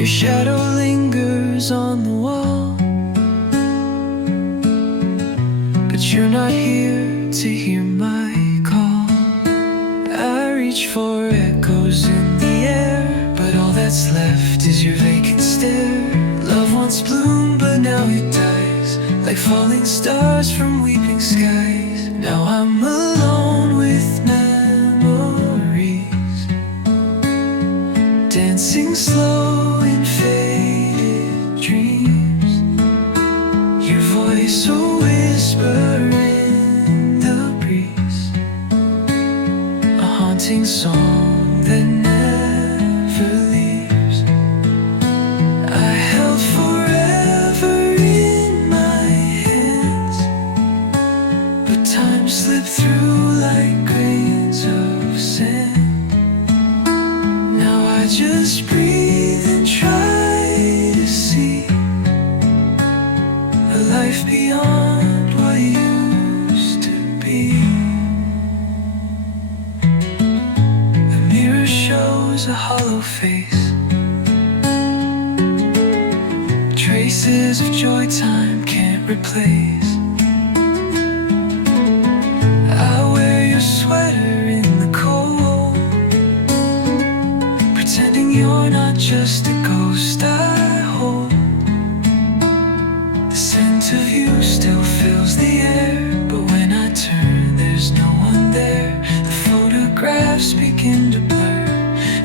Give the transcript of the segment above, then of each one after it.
Your shadow lingers on the wall, but you're not here to hear my call. I reach for echoes in the air, but all that's left is your vacant stare. Love once bloomed, but now it dies, like falling stars from weeping skies. Now I'm alone with memories, dancing slow in faded dreams. Your voice a whisper in the breeze, a haunting song that never leaves. I held forever in my hands, but time slipped through like grains of sand. Now I just breathe and try to see a life beyond what used to be. The mirror shows a hollow face, traces of joy time can't replace. I wear your sweater in the cold, pretending you're not just a ghost I hold. The scent of you still fills the air, but when I turn there's no one there. The photographs begin to blur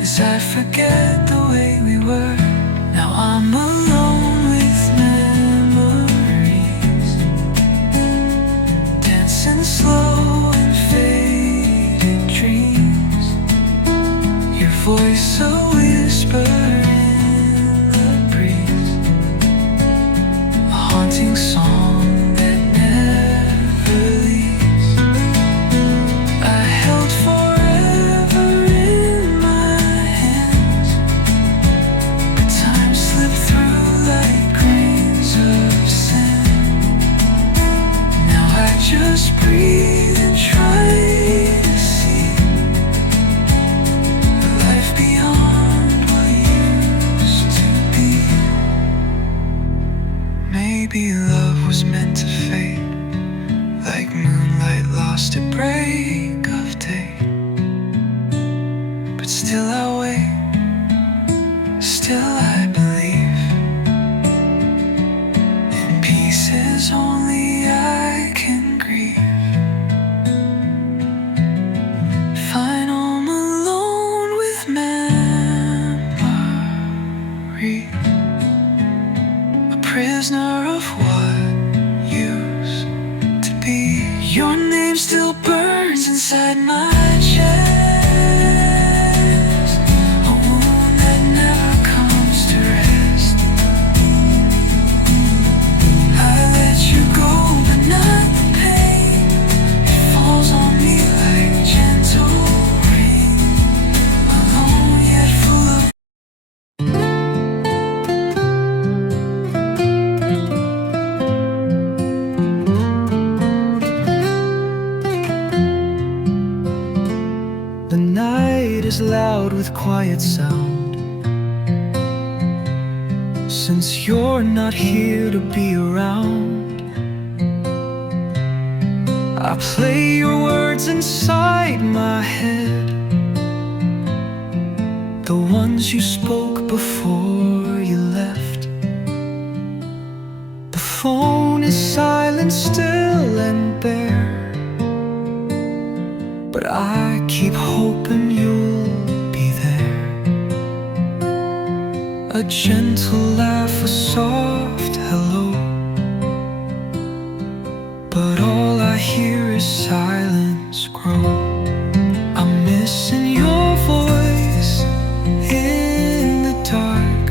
as I forget the way we were. Now I'm alone with memories, dancing slow in faded dreams. Your voice a whisper in the breeze, a haunting song that never leaves. I held forever in my hands, but time slipped through like grains of sand. Now I just breathe and try to see a life beyond what used to be. Maybe love was meant to fade, like moonlight lost at break of day. But still I wait, still I believe in pieces only I can grieve. Fine, I'm alone with memory, a prisoner of what used to be. Your name still burns inside my chest, a wound that never comes to rest. I let you go, but not the pain. It falls on me like gentle rain, alone yet full of. The night is loud with quiet sound, since you're not here to be around. I play your words inside my head, the ones you spoke before you left. The phone is silent, still and bare, but I keep hoping you'll be there. A gentle laugh, a soft hello, but all I hear is silence grow. I'm missing your voice in the dark,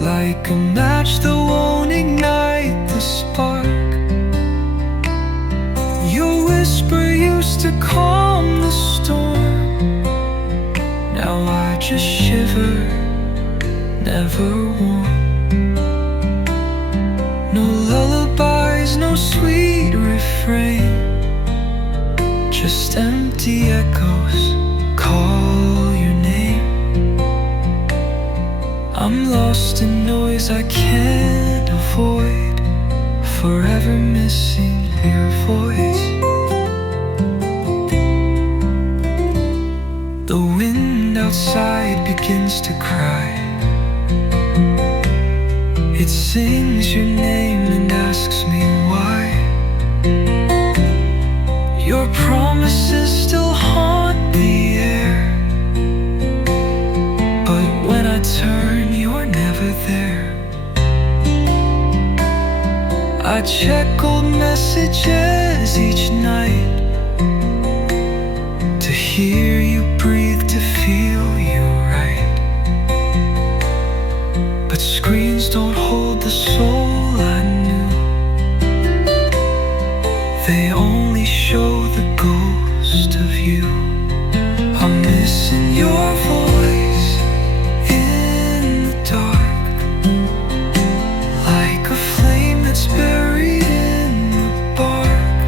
like a match that won't ignite the spark. Your whisper used to calm the storm, now I just shiver, never warm. No lullabies, no sweet refrain, just empty echoes call your name. lost in noise I can't avoid, forever missing your voice. The wind outside begins to cry. It sings your name and asks me why. Your promises still haunt the air, but when I turn, you're never there. I check old messages each night to hear you breathe, to feel you right. But screens don't hold the soul I knew. They only show the ghost of you. I'm missing your voice in the dark, like a flame that's buried in the bark.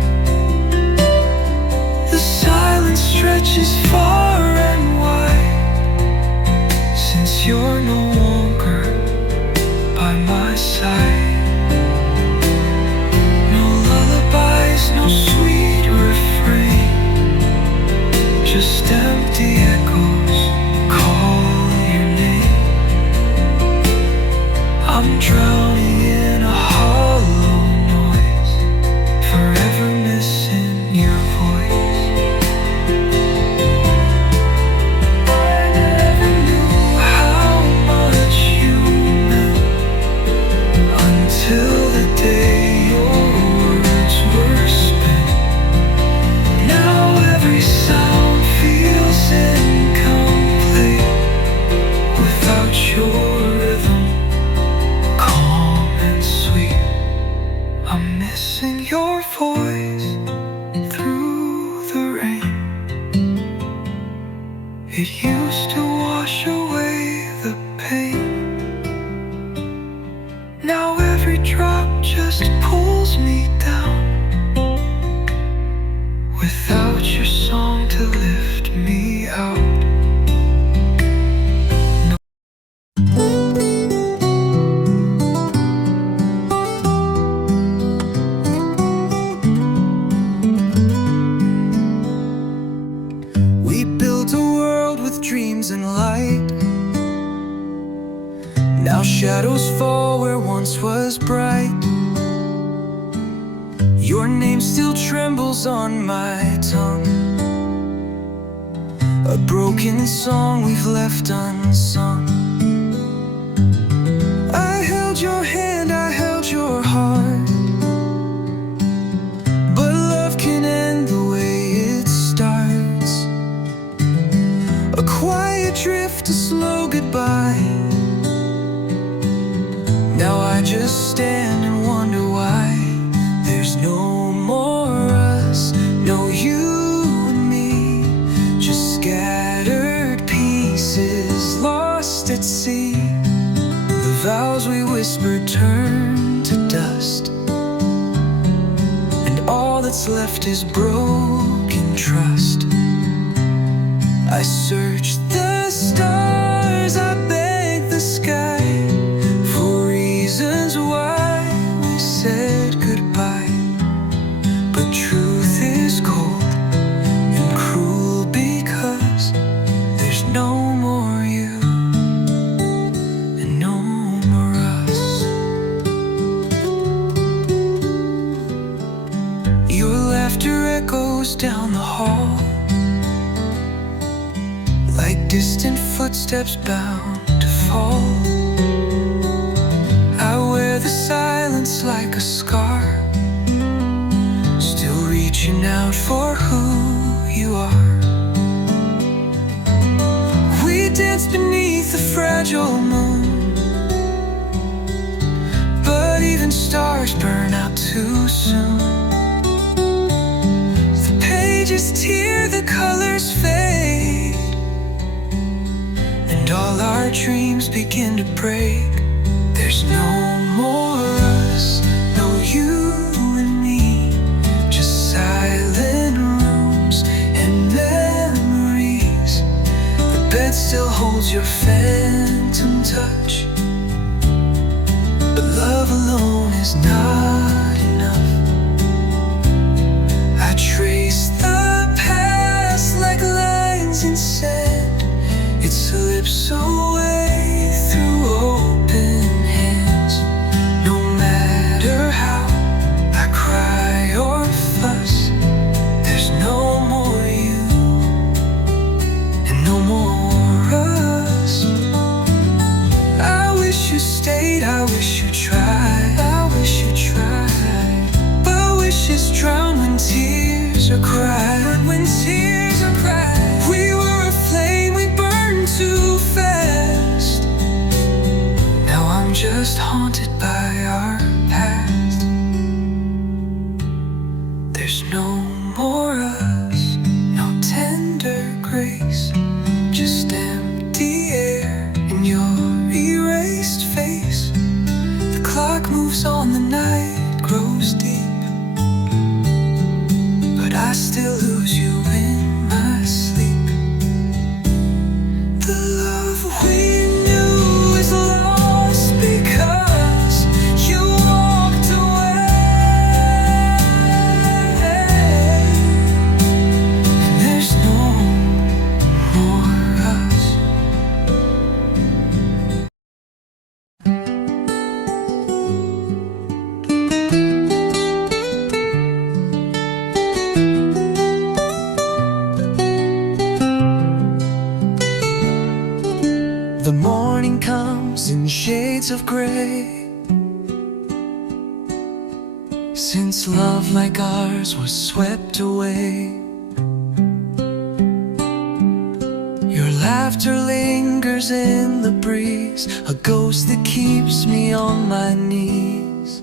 The silence stretches far and wide, since you're no longer by my side. No lullabies, no sweet refrain, just empty echoes call your name. I'm drowning in a hollow noise, forever missing your voice. I never knew how much you meant until the day your words were spent. Now every sound feels incomplete without your rhythm, calm and sweet. I'm missing your voice through the rain. It used to wash away the pain. Now every drop just pulls me down, without your song to lift me out. We built a world with dreams and light. Now shadows fall where once was bright. Your name still trembles on my tongue, a broken song we've left unsung. I held your hand, I held your heart, but love can end the way it starts. A quiet drift, a slow goodbye. Now I just stand and wonder why there's no more us, no you and me, just scattered pieces lost at sea. The vows we whispered turn to dust, and all that's left is broken trust. I search the stars, I beg the sky for reasons why we said goodbye. But truth is cold and cruel because there's no more you and no more us. Your laughter echoes down the hall, like distant footsteps bound to fall. I wear the silence like a scar, still reaching out for who you are. We danced beneath the fragile moon, but even stars burn out too soon. The pages tear, the colors fade, and all our dreams begin to break. There's no more us, no you and me, just silent rooms and memories. The bed still holds your phantom touch, but love alone is not enough. I trace the past like lines in sand. It slips away through open hands. No matter how I cry or fuss, there's no more you and no more us. I wish you stayed, I wish you tried, I wish you tried. But wishes drown when tears are cried, when tears are cried. We were a flame, we burned too fast. Now I'm just haunted by our past. There's no more us, no tender grace, just empty air in your erased face. The clock moves on, the night grows deep, but I still lose you in my sleep. The love we knew is lost because you walked away, and there's no more us. The morning comes in shades of gray. Since love like ours was swept away, your laughter lingers in the breeze, a ghost that keeps me on my knees.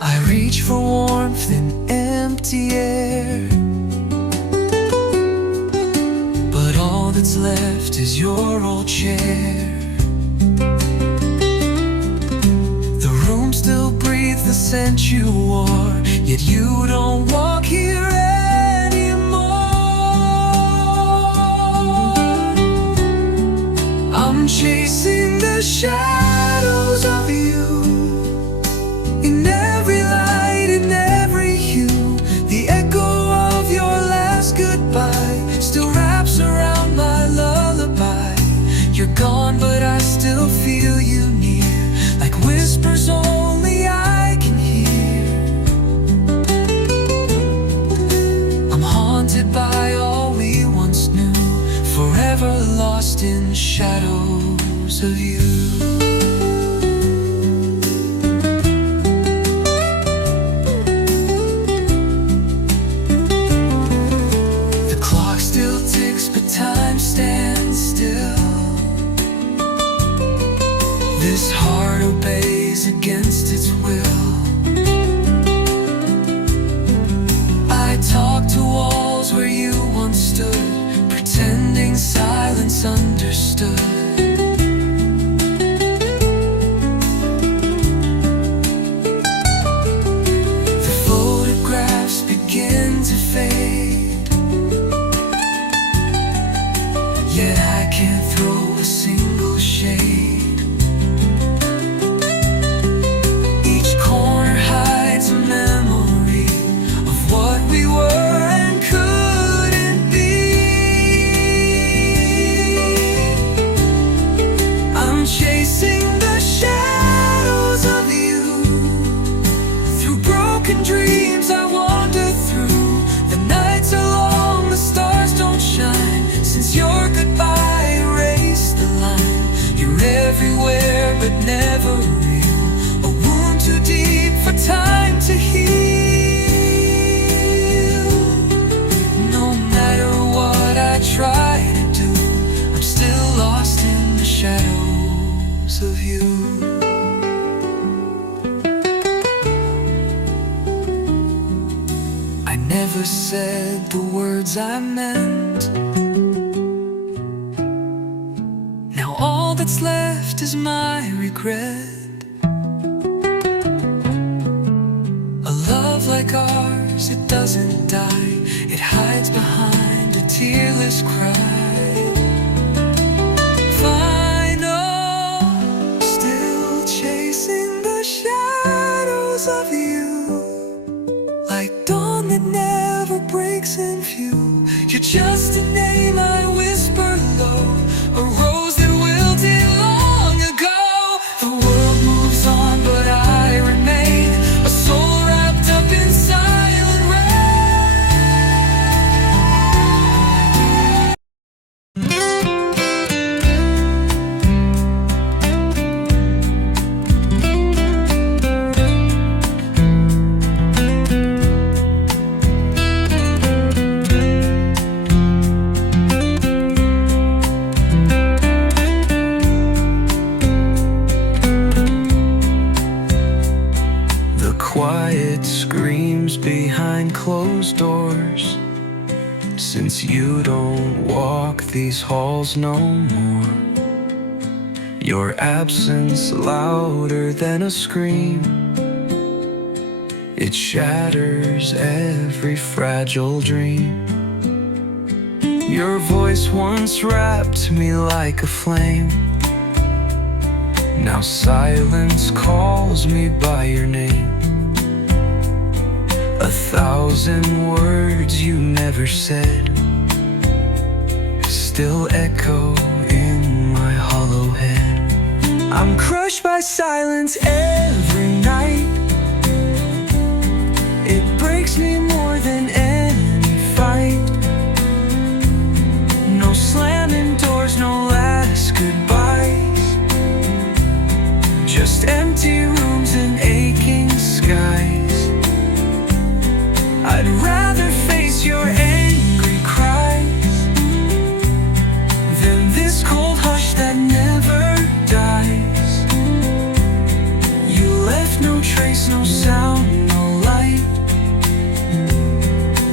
I reach for warmth in empty air, but all that's left is your old chair. The room still breathes the scent you wore, yet you don't walk here anymore. I'm chasing the shadows of you, in every light, in every hue. The echo of your last goodbye still wraps around my lullaby. You're gone, but I still feel you near, like whispers only I can hear. I'm haunted by all we once knew, forever lost in shadows of you. Time stands still. This heart obeys against its will. I talk to walls where you once stood, pretending silence understood. The photographs begin to fade, yet I can't throw a single shade. Each corner hides a memory of what we were and couldn't be. I'm chasing the shadows of you, through broken dreams I wander through. The nights are long, the stars don't shine, since your goodbye erased the line. You're everywhere but never real, a wound too deep for time to heal. No matter what I try to do, I'm still lost in the shadows of you. I never said the words I meant. Now all that's left is my regret. A love like ours, it doesn't die, it hides behind a tearless cry. mistakes in view. You're just a name I whisper low, a rose that wilted long ago. The world moves on, but I remain, a soul wrapped up in silent quiet screams behind closed doors. Since you don't walk these halls no more, your absence louder than a scream. It shatters every fragile dream. Your voice once wrapped me like a flame. Now silence calls me by your name. 1,000 words you never said still echo in my hollow head. I'm crushed by silence every night. It breaks me more than any fight. No slamming doors, no last goodbyes, just empty rooms and aching skies. I'd rather face your angry cries than this cold hush that never dies. You left no trace, no sound, no light,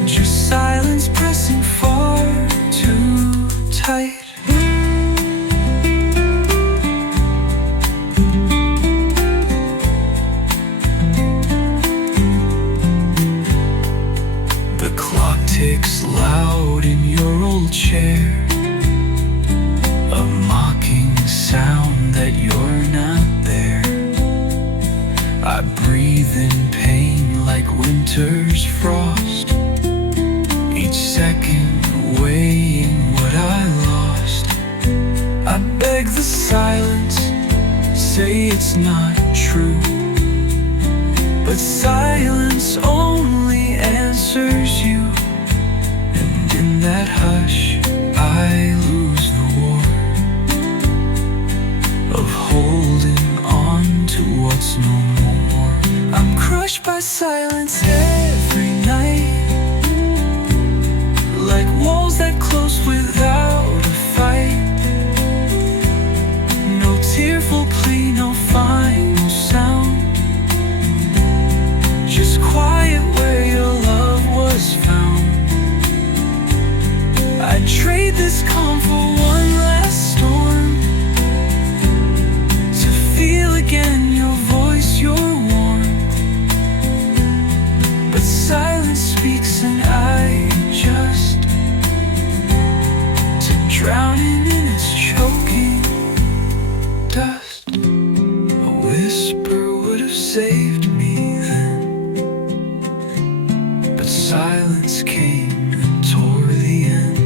just silence pressing far too tight. Ticks loud in your old chair, a mocking sound that you're not there. I breathe in pain like winter's frost, each second weighing what I lost. I beg the silence, say it's not true, but silence only answers you. In that hush, I lose the war of holding on to what's no more. I'm crushed by silence every night, like walls that close without a fight. No tearful plea, no final sound, just quiet where your love was found. I'd trade this calm for one last storm, to feel again your voice, your warmth. But silence speaks and I just to drowning in its choking dust. A whisper would have saved me then, but silence came and tore the end.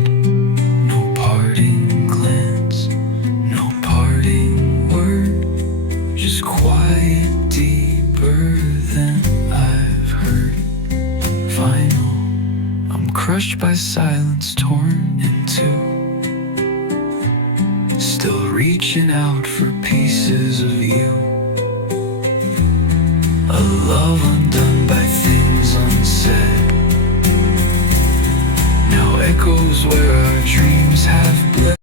Crushed by silence, torn in two, still reaching out for pieces of you. A love undone by things unsaid, now echoes where our dreams have bled.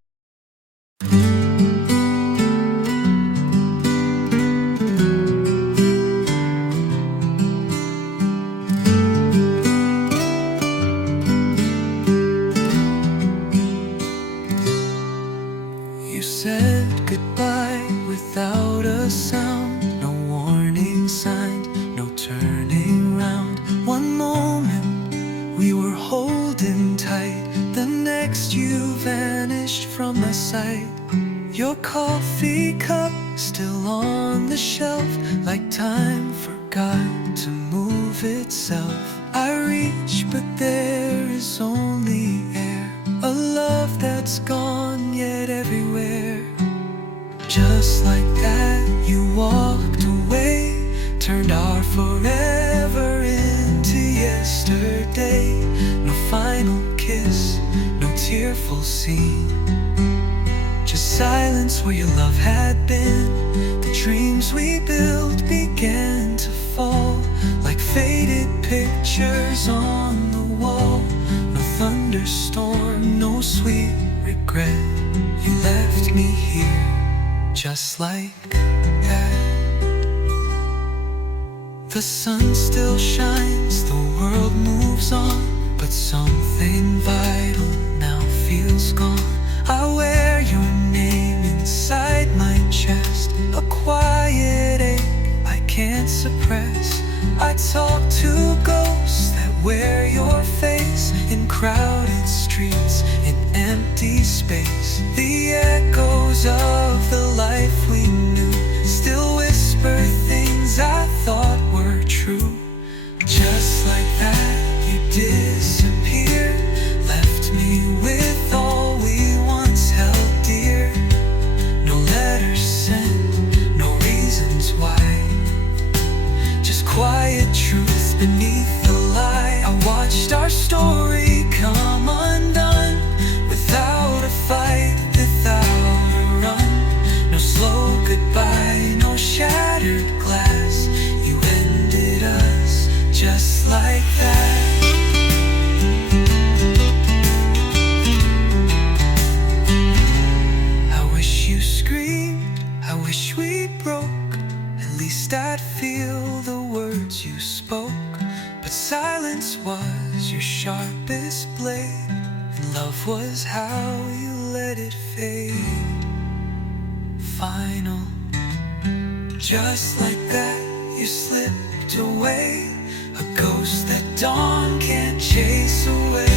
You said goodbye without a sound, no warning signs, no turning round. One moment we were holding tight, the next you vanished from my sight. Your coffee cup still on the shelf, like time forgot to move itself. I reach, but there is it's only air. A love that's gone yet everywhere. Just like that you walked away, turned our forever into yesterday. No final kiss, no tearful scene, just silence where your love had been. The dreams we built began to fall like faded pictures on the wall. No thunderstorm, no sweet regret. You left me here just like that. The sun still shines, the world moves on, but something vital now feels gone. I wear your name inside my chest, a quiet ache I can't suppress. I talk to ghosts that wear your face in crowded streets, in empty space. The echoes of the life we knew still whisper things I thought were true. Just like that you disappeared, left me with all we once held dear. No letters sent, no reasons why, just quiet truth beneath the lie. I watched our story come undone, without a fight, without a run. No slow goodbye, no shattered glass. You ended us just like that. I wish you screamed, I wish we broke. At least I'd feel the words you spoke. But silence was your sharpest blade, and love was how you let it fade. Final, just like that you slipped away, a ghost that dawn can't chase away.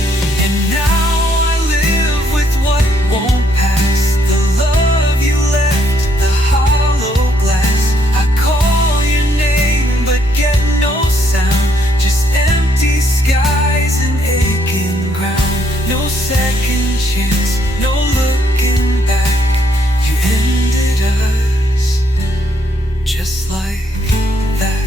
And now I live with what won't pass, the love you left, the hollow glass. I call your name but get no sound, just empty skies and aching ground. No second chance, no looking back. You ended us just like that.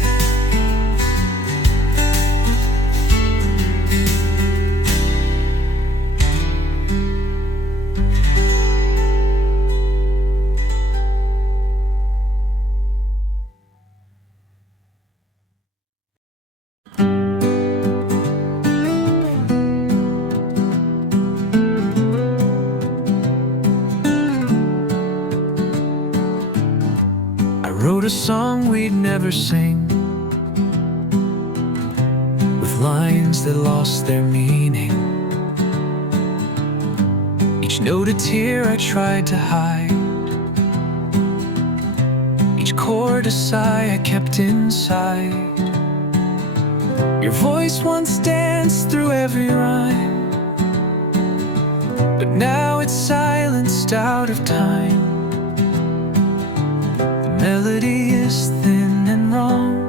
I wrote a song we'd never sing, with lines that lost their meaning. Each note a tear I tried to hide, each chord a sigh I kept inside. Your voice once danced through every rhyme, but now it's silenced out of time. Melody is thin and wrong,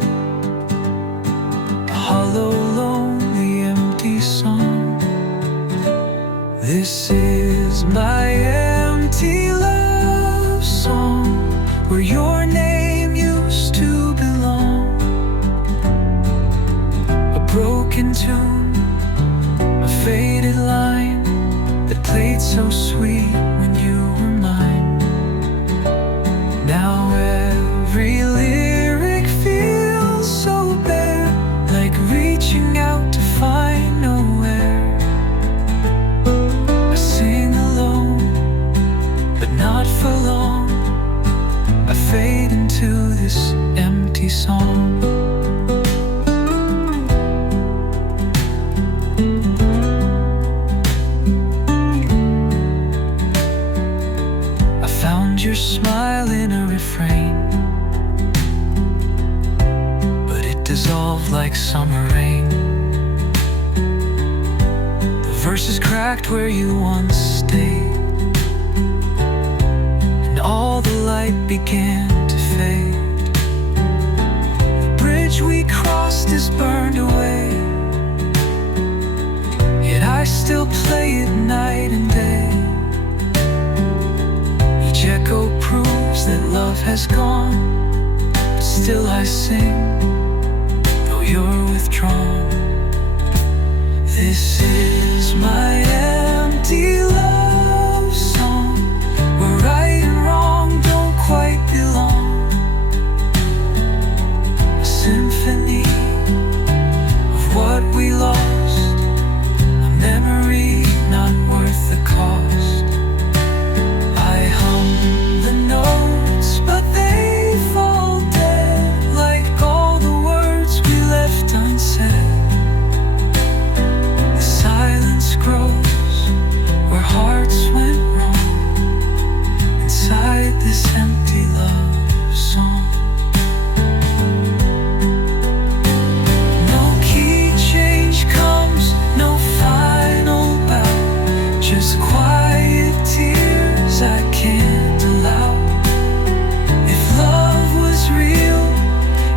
a hollow, lonely, empty song. This is my empty love song, where your name used to belong. A broken tune, a faded line that played so sweet when you were mine. Now every lyric feels so bare, like reaching out to find nowhere. I sing alone, but not for long. I fade into this empty song. I found your smile in a refrain, but it dissolved like summer rain. The verses cracked where you once stayed, and all the light began to fade. The bridge we crossed is burned away, yet I still play it night and day. Each echo proves that love has gone, but still I sing, though you're withdrawn. This is my empty love song, where right and wrong don't quite belong. A symphony of what we lost, a memory not worth the cost. I hum the notes, but they fall dead, like all the words we left unsaid. Silence grows where hearts went wrong, inside this empty love song. No key change comes, no final bow, just quiet tears I can't allow. If love was real,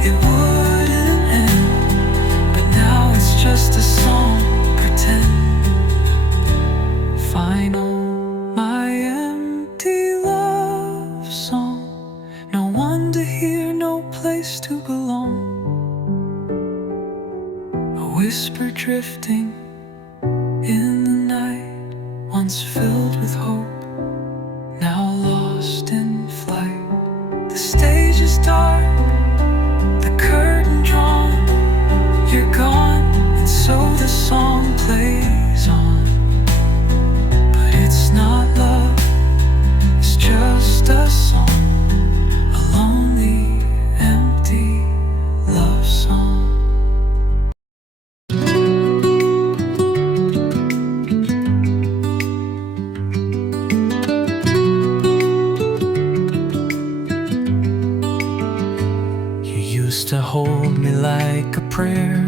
it wouldn't end, but now it's just a song. Final, my empty love song. No one to hear, no place to belong. A whisper drifting in the night, once filled with hope, now lost in flight. The stage is dark, the curtain drawn, you're gone, and so the song plays on. It's not love, it's just a song, a lonely, empty love song. You used to hold me like a prayer,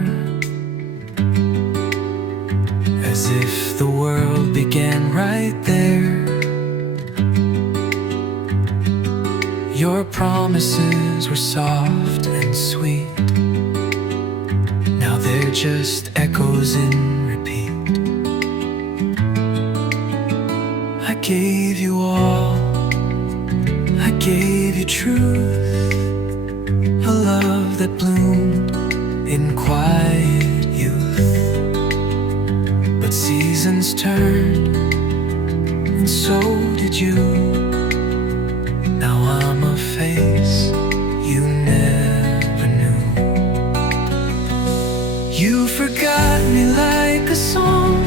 as if the world began right there. Your promises were soft and sweet, now they're just echoes in repeat. I gave you all, I gave you truth, a love that bloomed in quiet youth. Seasons turned, and so did you. Now I'm a face you never knew. You forgot me like a song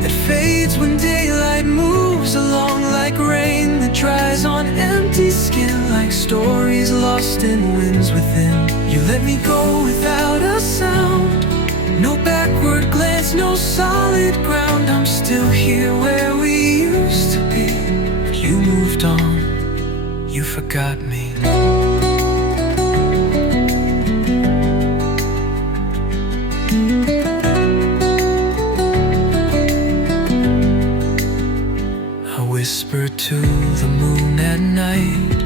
that fades when daylight moves along, like rain that dries on empty skin, like stories lost in winds within. You let me go without a sound, no backward glance, no solid ground. I'm still here where we used to be. You moved on, you forgot me. I whisper to the moon at night,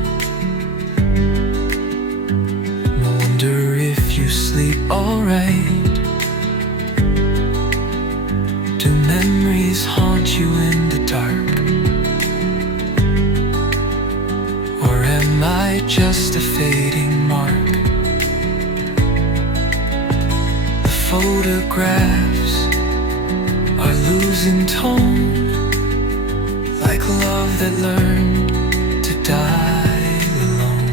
I wonder if you sleep alright. Do memories haunt you in the dark? Or am I just a fading mark? The photographs are losing tone, like love that learned to die alone.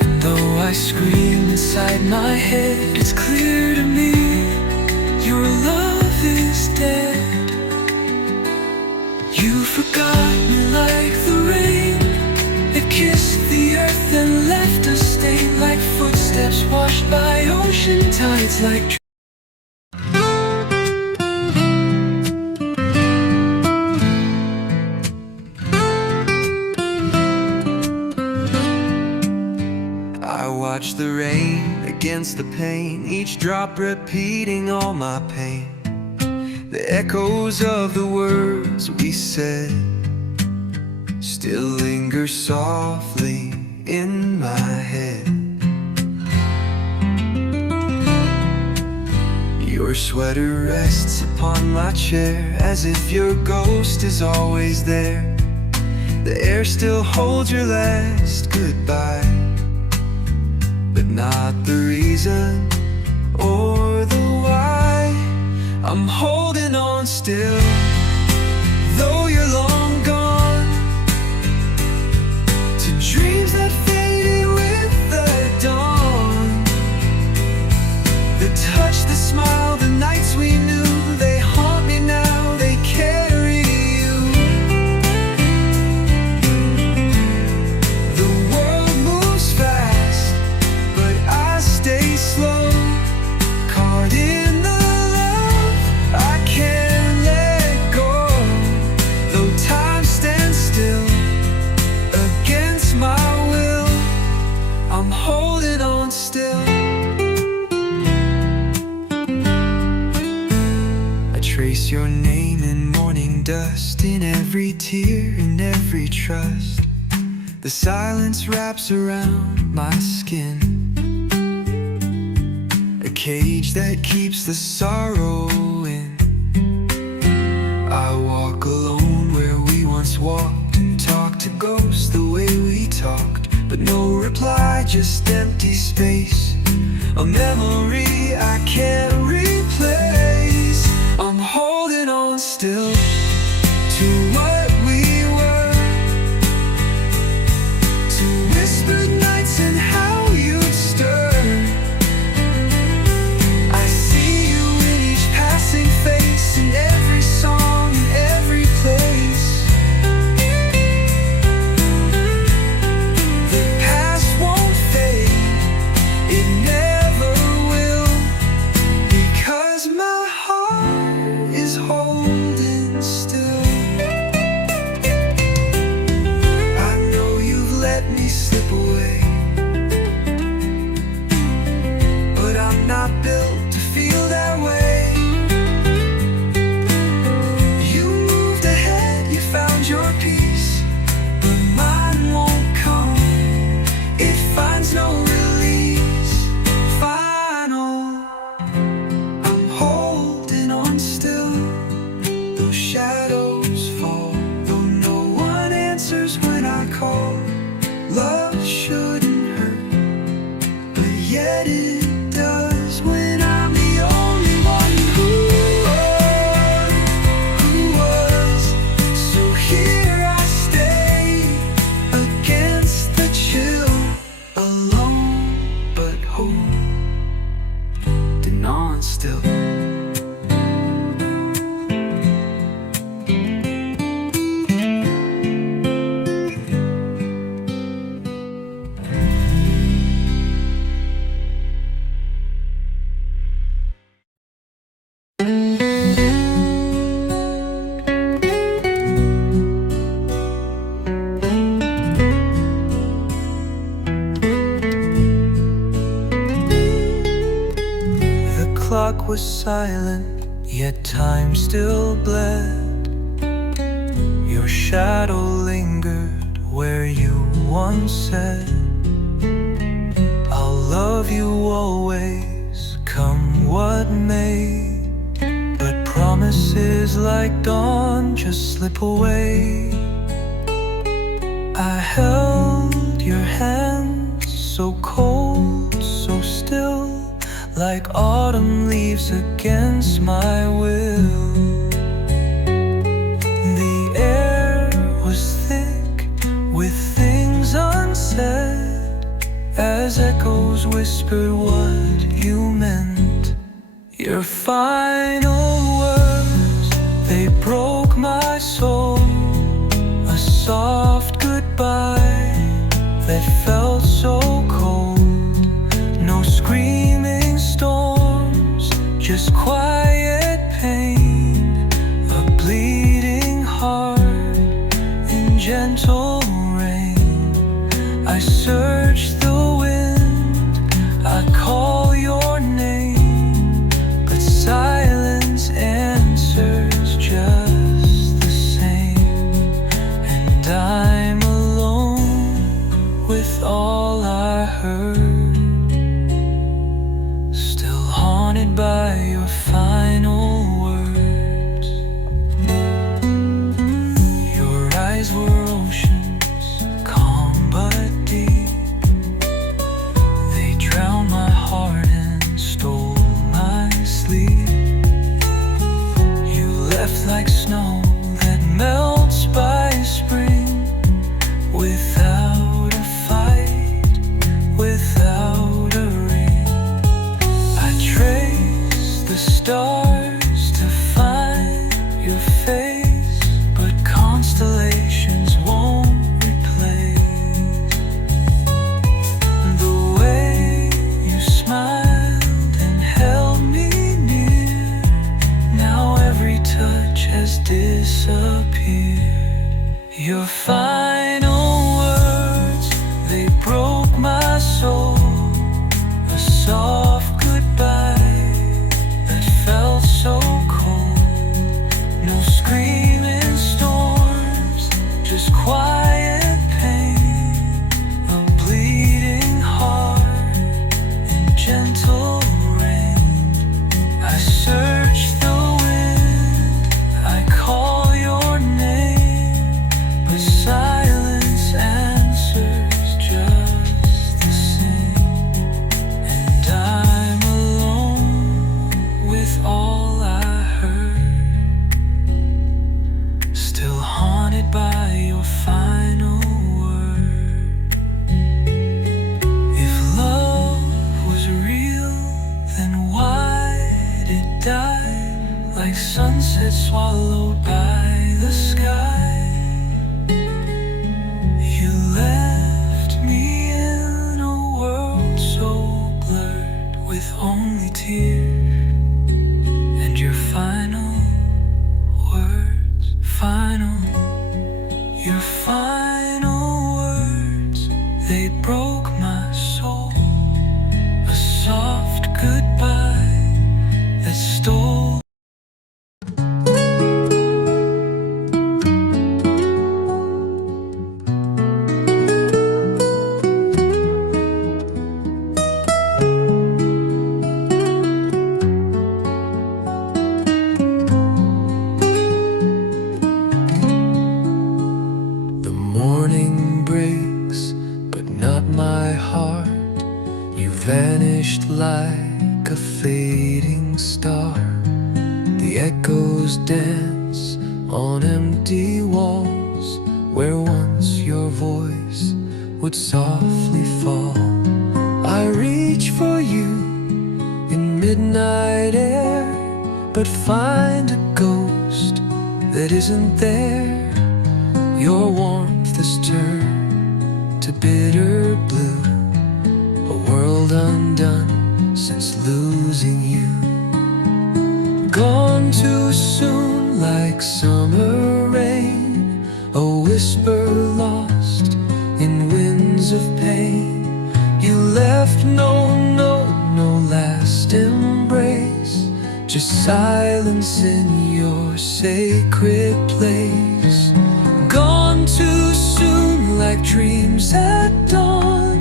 And though I scream inside my head, it's clear to me your love is dead. You forgot me like the rain that kissed the earth and left a stain, like footsteps washed by ocean tides, like I watch the rain against the pain, each drop repeating all my pain. The echoes of the words we said still linger softly in my head. You Your sweater rests upon my chair, as if your ghost is always there. The air still holds your last goodbye, but not the reason or the why. I'm holding on still, though you're long gone, to dreams that faded with the dawn. The touch, the smile, the nights we knew, they haunt me now, they carry you. The world moves fast, but I stay slow, caught in the love I can't let go. Though time stands still against my will, I'm holding on still. Trace your name in morning dust, in every tear, in every trust. The silence wraps around my skin, a cage that keeps the sorrow in. I walk alone where we once walked, and talk to ghosts the way we talked. But no reply, just empty space, a memory I can't replace. I'm holding on still to what we were, to whispered nights and how you'd stir. I see you in each passing face, in every song, in every place. The past won't fade, it never will, because my heart is holding still. I know you've let me slip away, but I'm not built to feel that way. You moved ahead, you found your peace, but mine won't come. It finds no release, final. I'm holding on still, though shadows fall, though no one answers when I call. Love shouldn't hurt, but yet it does when I'm the only one who was. So here I stay, against the chill, alone but holding on still. The clock was silent, yet time still bled. Your shadow lingered where you once said, I'll love you always, come what may. But promises like dawn just slip away. I held your hand so cold, so still, like autumn leaves against my will. The air was thick with things unsaid, as echoes whispered what you meant. Your final words, they broke my soul, a soft goodbye that felt so cold. No screaming storms, just quiet pain, a bleeding heart in gentle rain. I search the wind, I call your name, but silence answers just the same. has disappeared. Your final words, they broke my soul. A soft goodbye that felt so cold. No screaming storms, just quiet pain. A bleeding heart and gentle rain. I search the wind, I call your name, but silence answers just the same. And I'm alone with all I heard, still haunted by your final word. If love was real, then why did it die like sunset swallowed by the sky? You left me in a world so blurred with only tears and your final words. Your final words, they broke my soul. A soft goodbye that stole. The morning breaks, but not my heart. You vanished like a fading star. The echoes dance on empty walls, where once your voice would softly fall. I reach for you in midnight air, but find a ghost that isn't there. Your warmth has turned to bitter blue, a world undone since losing you. Gone too soon like summer rain, a whisper lost in winds of pain. You left no note, no last embrace, just silence in your sacred place. Gone too soon like dreams at dawn.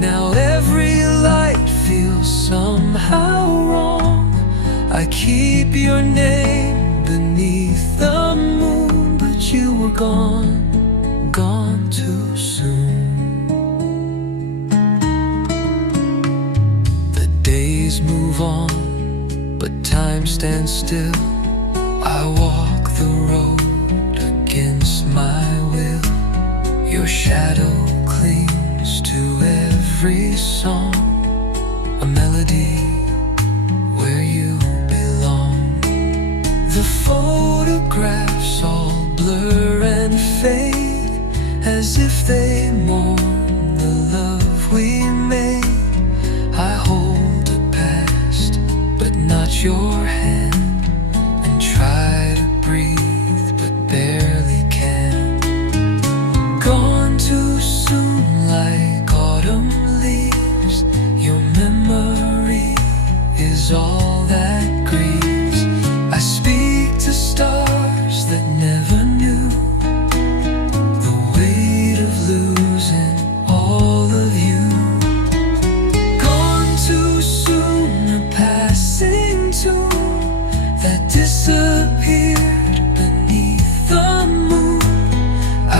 Now every light feels somehow wrong. I keep your name beneath the moon, but you were gone, gone too soon. The days move on, but time stands still. I walk the road against my will. Your shadow clings to every song, a melody where you belong. The photographs all blur and fade, as if they mourn the love we made. I hold the past, but not your hand, and try to breathe, but barely can. Gone too soon like autumn leaves. Your memory is all that grieves. I speak to stars that never knew the weight of losing all of you. Gone too soon, a passing tune that disappeared beneath the moon.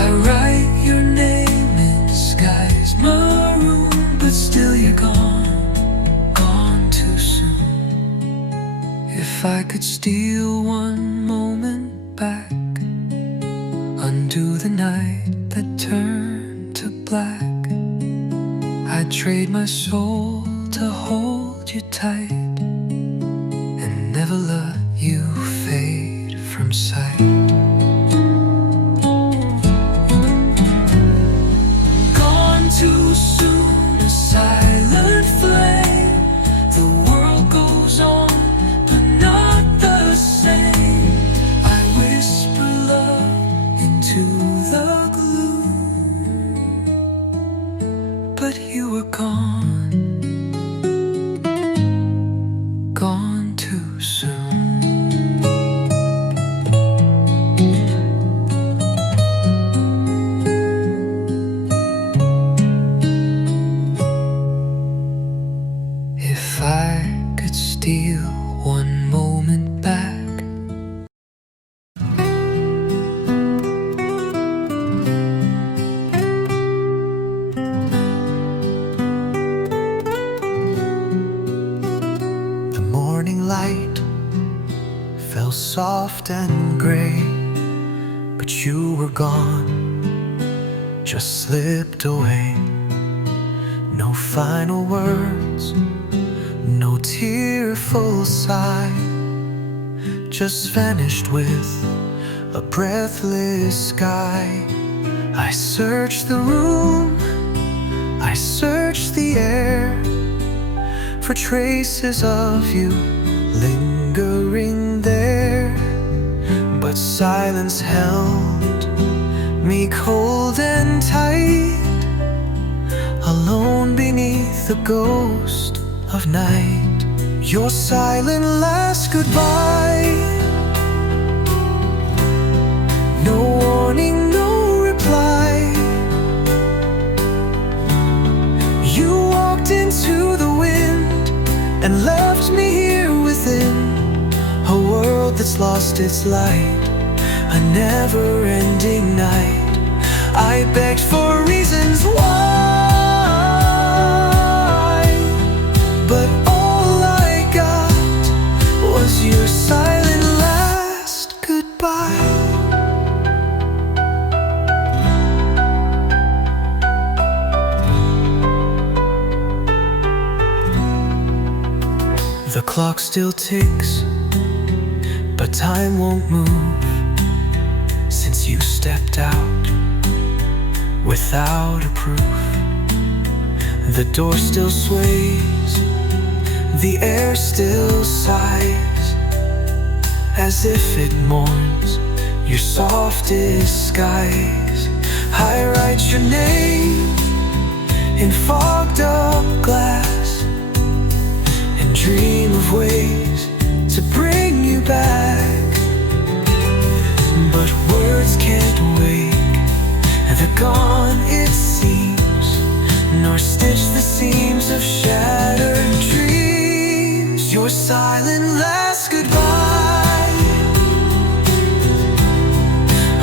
I write your name in skies maroon, but still you're gone, gone too soon. If I could steal one moment back, undo the night that turned to black, I'd trade my soul to hold you tight and never let you fade from sight. Gone too soon, a silent flame. The world goes on, but not the same. I wish were gone, gone too soon. If I could steal one moment back, the morning light fell soft and gray, but you were gone, just slipped away. No final words, no tearful sigh, just vanished with a breathless sky. I searched the room, I searched the air for traces of you lingering there, but silence held me cold and tight, alone beneath the ghost of night. Your silent last goodbye, no warning, no reply. You walked into the wind and left me here within a world that's lost its light, a never-ending night. I begged for reasons why, but all I got was your silent last goodbye. The clock still ticks, but time won't move since you stepped out without a proof. The door still sways, the air still sighs, as if it mourns your softest skies. I write your name in fogged up glass and dream of ways to bring you back, but words can't wake the gone, it seems, nor stitch the seams of shattered dreams. Your silent last goodbye,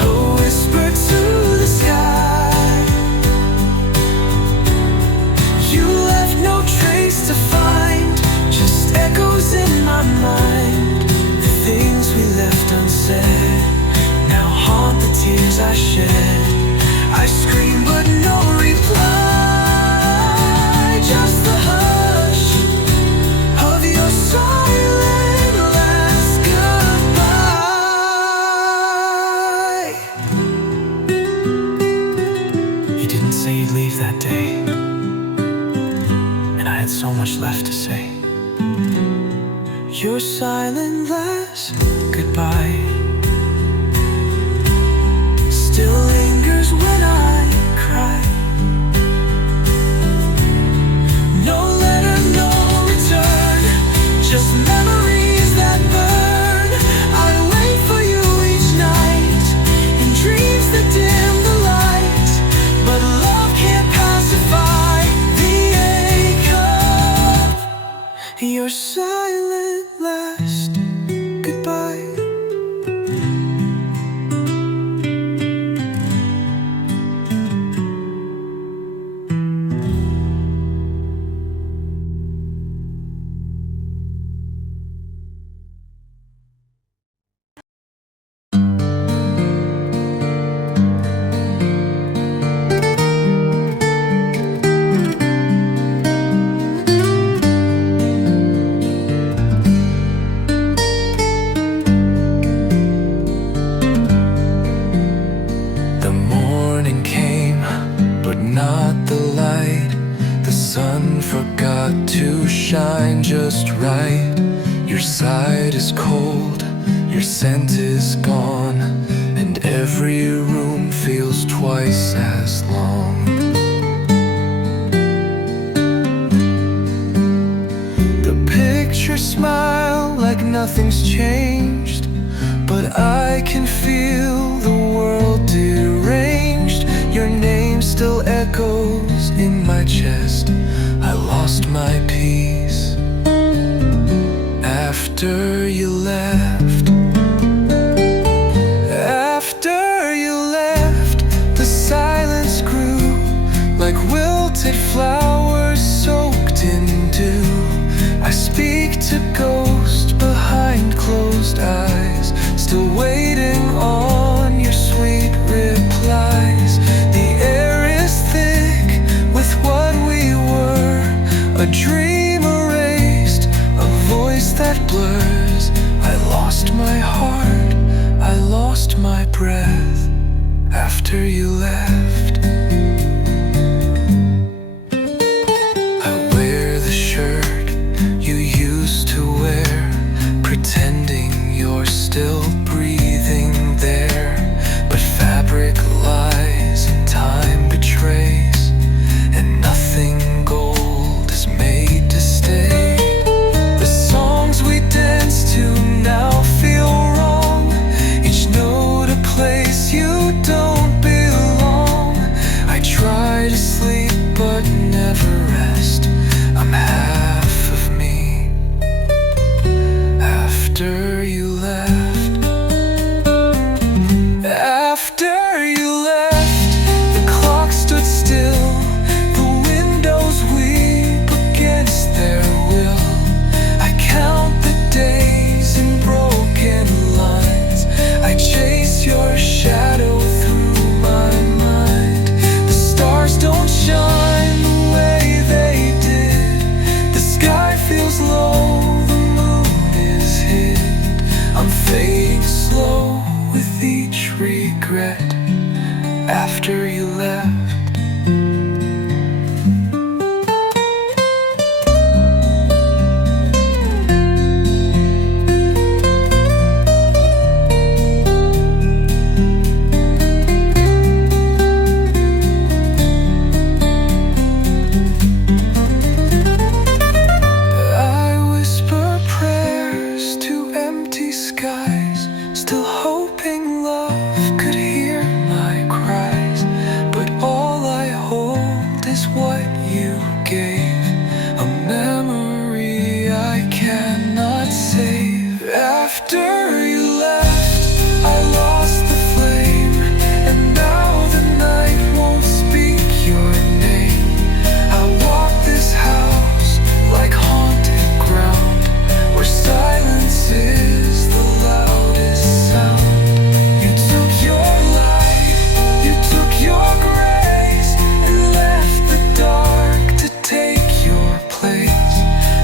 a whisper to the sky. You left no trace to find, just echoes in my mind. The things we left unsaid now haunt the tears I shed. I scream but no reply, just the hush of your silent last goodbye. You didn't say you'd leave that day, and I had so much left to say. Your silent last goodbye still lingers when I cry. No letter, no return, just memories that burn. I wait for you each night in dreams that dim the light, but love can't pacify the ache of your silent last goodbye. To shine just right. Your side is cold, your scent is gone, and every room feels twice as long. nothing's changed, but I can feel the world deranged. Your name still echoes in my chest. I lost my peace after you left. After you left, the silence grew like wilted flowers soaked in dew. I speak to ghosts behind closed eyes, still waiting on your sweet replies. The air is thick with what we were, a dream erased, a voice that blurs. I lost my heart, I lost my breath after you left. I wear the shirt you used to wear, pretending you're still breathing there. But fabric lies and time betrays, and nothing gold is made to stay. The songs we dance to now feel wrong, each note a place you don't belong. I try to sleep but never rest. I'm half of me after you left. After you left, the clock stood still, the windows weep against their will. I count the days in broken lines, I chase your shadow through my mind. The stars don't shine the way they did, the sky feels low, the moon is hid. I'm fading slow with each regret after you left. I whisper prayers to empty skies, still hoping love could hear my cries. But all I hold is what you gave, a memory I cannot save. After you left, I lost the flame, and now the night won't speak your name. I walk this house like haunted ground, where silence is the loudest sound. You took your life, you took your grace, and left the dark to take your place.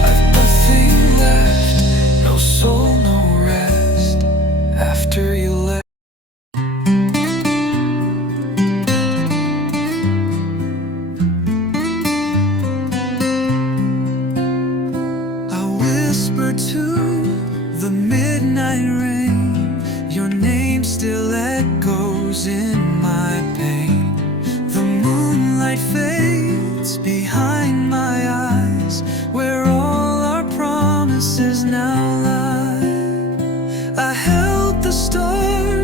I've nothing left, no soul, no rest after you left. I whisper to the midnight rain, your name still echoes in my pain. The moonlight fades behind my eyes, where all our promises now lie. I held the stars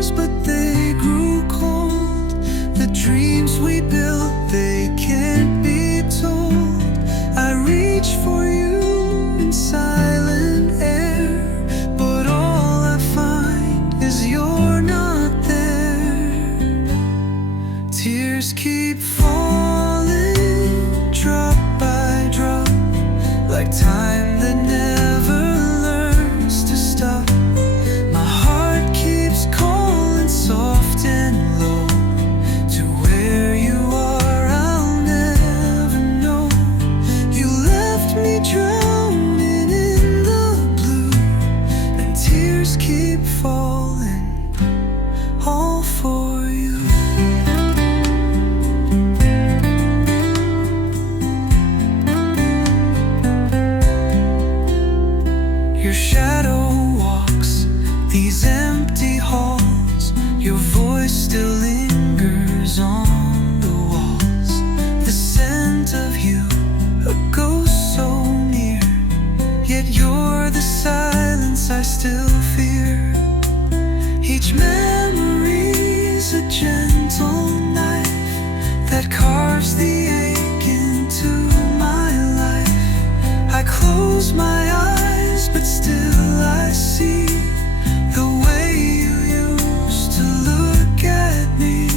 Each memory's a gentle knife that carves the ache into my life. I close my eyes, but still I see the way you used to look at me.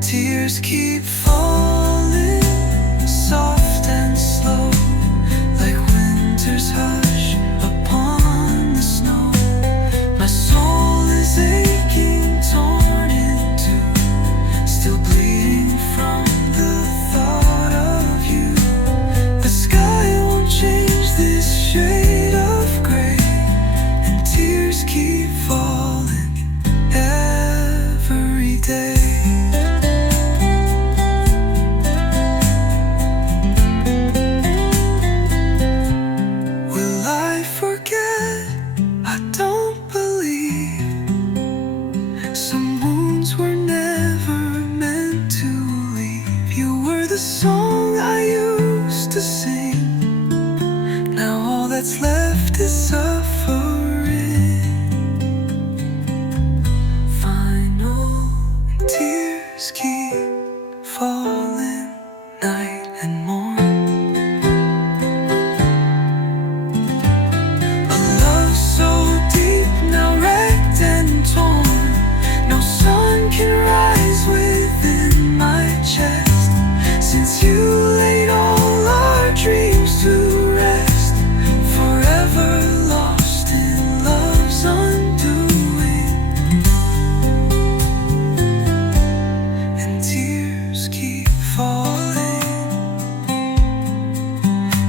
Tears keep falling, soft and slow, like winter's hush upon the snow. My soul is aching, torn in two, still bleeding from the thought of you. The sky won't change this shade of gray, and tears keep falling every day. Will I forget? I don't believe. Some wounds were never meant to leave. You were the song I used to sing. Now all that's left is suffering. Final tears keep falling night and morn. A love so deep, now wrecked and torn. No sun can rise within my chest, since you laid all our dreams to rest, forever lost in love's undoing. And tears keep falling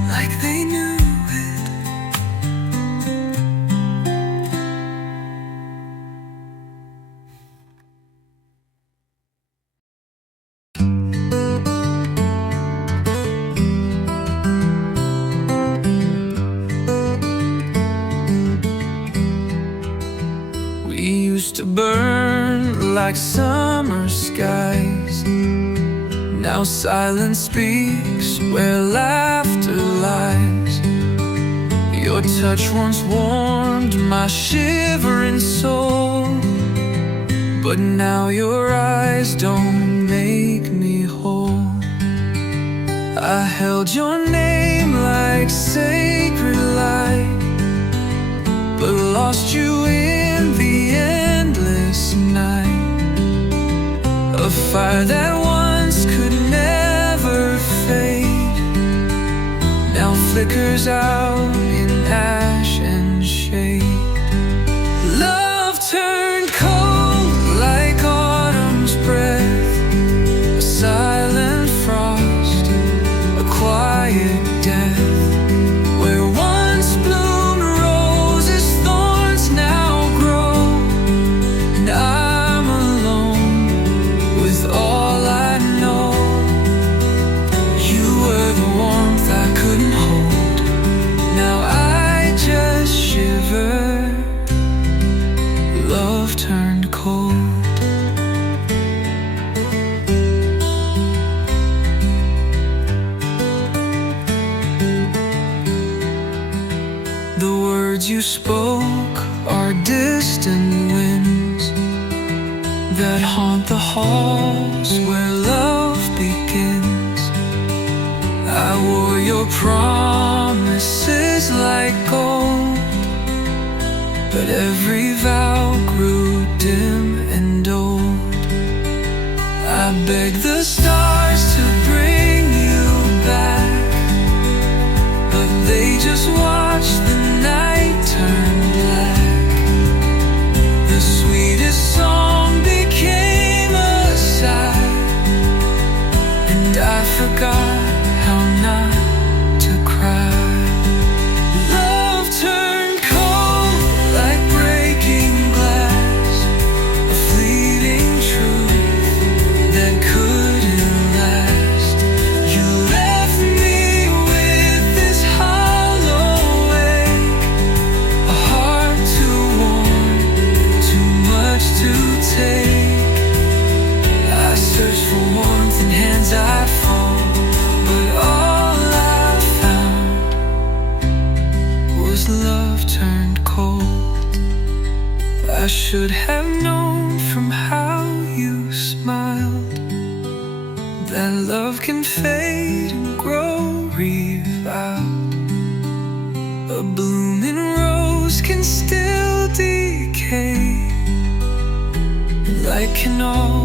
like they knew it. We used to burn like summer skies. Now silence speaks where laughter lies. Your touch once warmed my shivering soul, but now your eyes don't make me whole. I held your name like sacred light, but lost you in the endless night. A fire that once could never fade now flickers out in ash and shade. Love turned cold like autumn's breath, a silent frost, a quiet death. Where once bloomed roses, thorns now grow, and I'm alone with all I know. You were the warmth I couldn't hold, now I just shiver. Love turned cold. The words you spoke are distant winds that haunt the halls where love begins. I wore your promises like gold, but every vow grew dim and old. I begged the stars to bring you back, but they just watched the night turn black. The sweetest song became a sigh, and I forgot how not to cry. Love turned cold like breaking glass, a fleeting truth that couldn't last. You left me with this hollow I should have known from how you smiled that love can fade and grow revived. A blooming rose can still decay, like an old